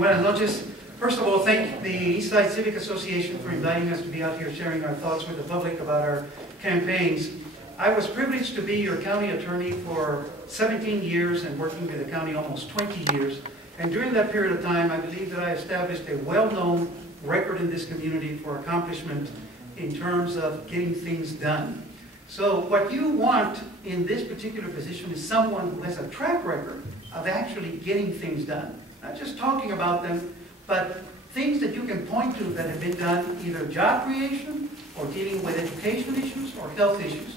buenas noches. First of all, thank the Eastside Civic Association for inviting us to be out here sharing our thoughts with the public about our campaigns. I was privileged to be your county attorney for 17 years and working with the county almost 20 years. And during that period of time, I believe that I established a well-known record in this community for accomplishment in terms of getting things done. So what you want in this particular position is someone who has a track record of actually getting things done. Not just talking about them, but things that you can point to that have been done, either job creation or dealing with education issues or health issues.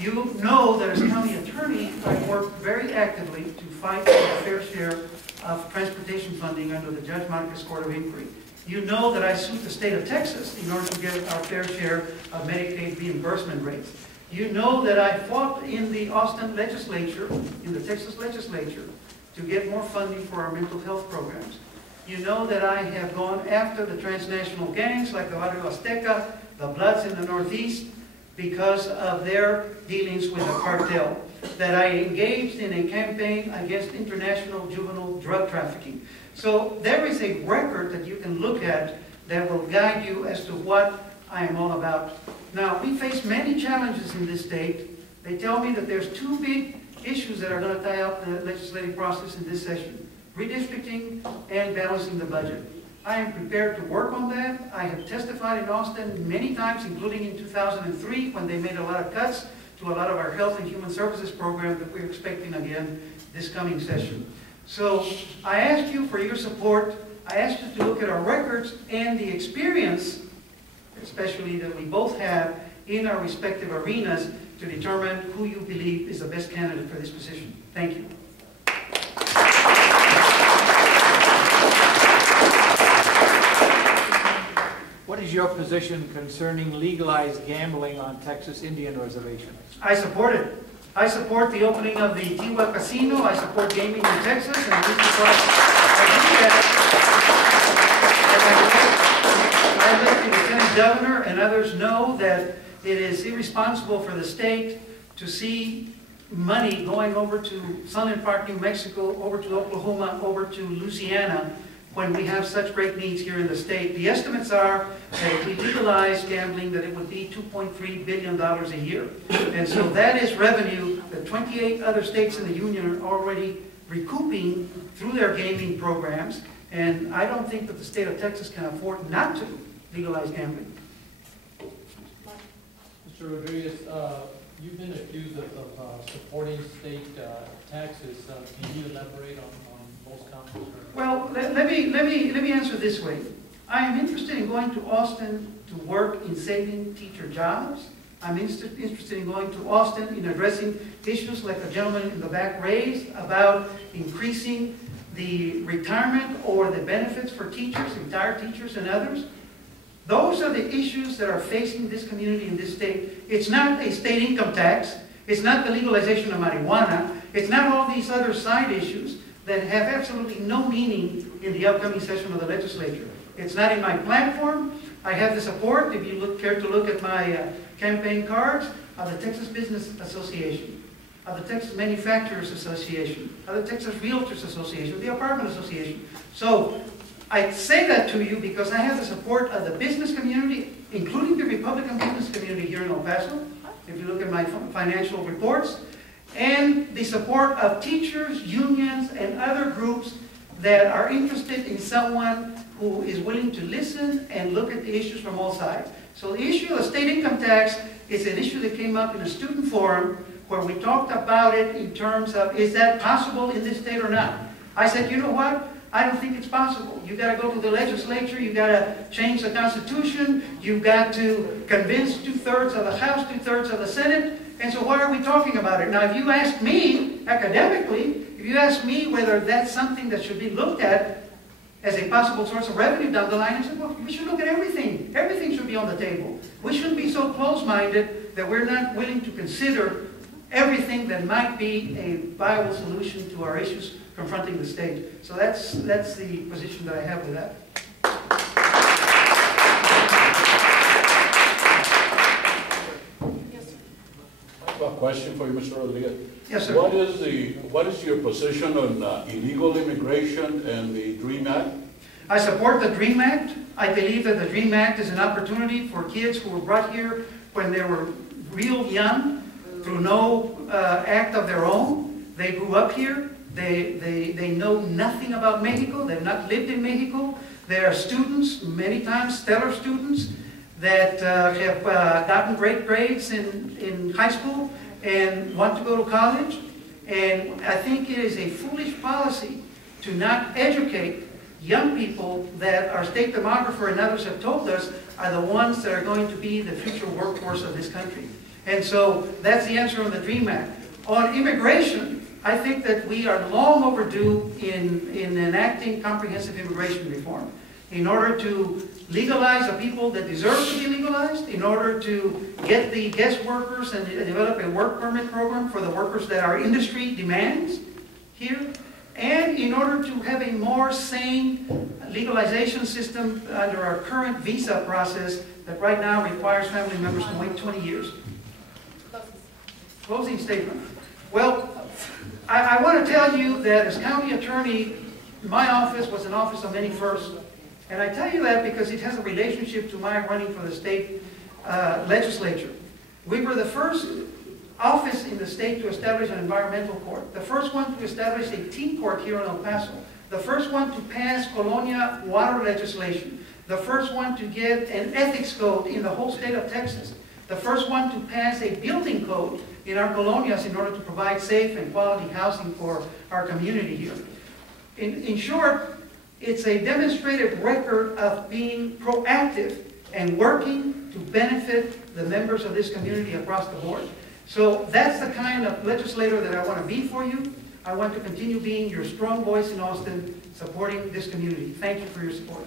You know that as county attorney, I worked very actively to fight for a fair share of transportation funding under the Judge Marcus Court of Inquiry. You know that I sued the state of Texas in order to get our fair share of Medicaid reimbursement rates. You know that I fought in the Austin legislature, in the Texas legislature, to get more funding for our mental health programs. You know that I have gone after the transnational gangs like the Barrio Azteca, the Bloods in the Northeast, because of their dealings with the cartel. That I engaged in a campaign against international juvenile drug trafficking. So there is a record that you can look at that will guide you as to what I am all about. Now, we face many challenges in this state. They tell me that there's two big issues that are going to tie up the legislative process in this session: redistricting and balancing the budget. I am prepared to work on that. I have testified in Austin many times, including in 2003, when they made a lot of cuts to a lot of our health and human services program that we're expecting again this coming session. So I ask you for your support. I ask you to look at our records and the experience, especially that we both have in our respective arenas, to determine who you believe is the best candidate for this position. Thank you. What is your position concerning legalized gambling on Texas Indian reservations? I support it. I support the opening of the Tiwa Casino. I support gaming in Texas, and this is why I do that. I let the Lieutenant Governor and others know that it is irresponsible for the state to see money going over to Sunland Park, New Mexico, over to Oklahoma, over to Louisiana, when we have such great needs here in the state. The estimates are that if we legalize gambling, that it would be $2.3 billion a year. And so that is revenue that 28 other states in the union are already recouping through their gaming programs. And I don't think that the state of Texas can afford not to legalize gambling. Mr. Rodriguez, you've been accused of supporting state taxes. Can you elaborate on those comments? Well, let me answer this way. I am interested in going to Austin to work in saving teacher jobs. I'm interested in going to Austin in addressing issues like the gentleman in the back raised about increasing the retirement or the benefits for teachers, retired teachers and others. Those are the issues that are facing this community in this state. It's not a state income tax. It's not the legalization of marijuana. It's not all these other side issues that have absolutely no meaning in the upcoming session of the legislature. It's not in my platform. I have the support, if you care to look at my campaign cards, of the Texas Business Association, of the Texas Manufacturers Association, of the Texas Realtors Association, the Apartment Association. So I say that to you because I have the support of the business community, including the Republican business community here in El Paso, if you look at my financial reports, and the support of teachers, unions, and other groups that are interested in someone who is willing to listen and look at the issues from all sides. So the issue of the state income tax is an issue that came up in a student forum where we talked about it in terms of, is that possible in this state or not? I said, you know what? I don't think it's possible. You've got to go to the legislature, you've got to change the Constitution, you've got to convince 2/3 of the House, 2/3 of the Senate, and so why are we talking about it? Now, if you ask me, academically, if you ask me whether that's something that should be looked at as a possible source of revenue down the line, I said, well, we should look at everything. Everything should be on the table. We shouldn't be so close-minded that we're not willing to consider everything that might be a viable solution to our issues confronting the state. So that's the position that I have with that. I have a question for you, Mr. Rodriguez. Yes, sir. What is your position on illegal immigration and the DREAM Act? I support the DREAM Act. I believe that the DREAM Act is an opportunity for kids who were brought here when they were real young, through no act of their own. They grew up here. They know nothing about Mexico. They've not lived in Mexico. They are students, many times stellar students, that have gotten great grades in high school and want to go to college. And I think it is a foolish policy to not educate young people that our state demographer and others have told us are the ones that are going to be the future workforce of this country. And so that's the answer on the DREAM Act. On immigration, I think that we are long overdue in enacting comprehensive immigration reform in order to legalize the people that deserve to be legalized, in order to get the guest workers and develop a work permit program for the workers that our industry demands here, and in order to have a more sane legalization system under our current visa process that right now requires family members to wait 20 years. Closing statement. Well, I want to tell you that as county attorney, my office was an office of many firsts. And I tell you that because it has a relationship to my running for the state legislature. We were the first office in the state to establish an environmental court, the first one to establish a teen court here in El Paso, the first one to pass Colonia water legislation, the first one to get an ethics code in the whole state of Texas, the first one to pass a building code in our colonias in order to provide safe and quality housing for our community here. In short, it's a demonstrated record of being proactive and working to benefit the members of this community across the board. So that's the kind of legislator that I want to be for you. I want to continue being your strong voice in Austin, supporting this community. Thank you for your support.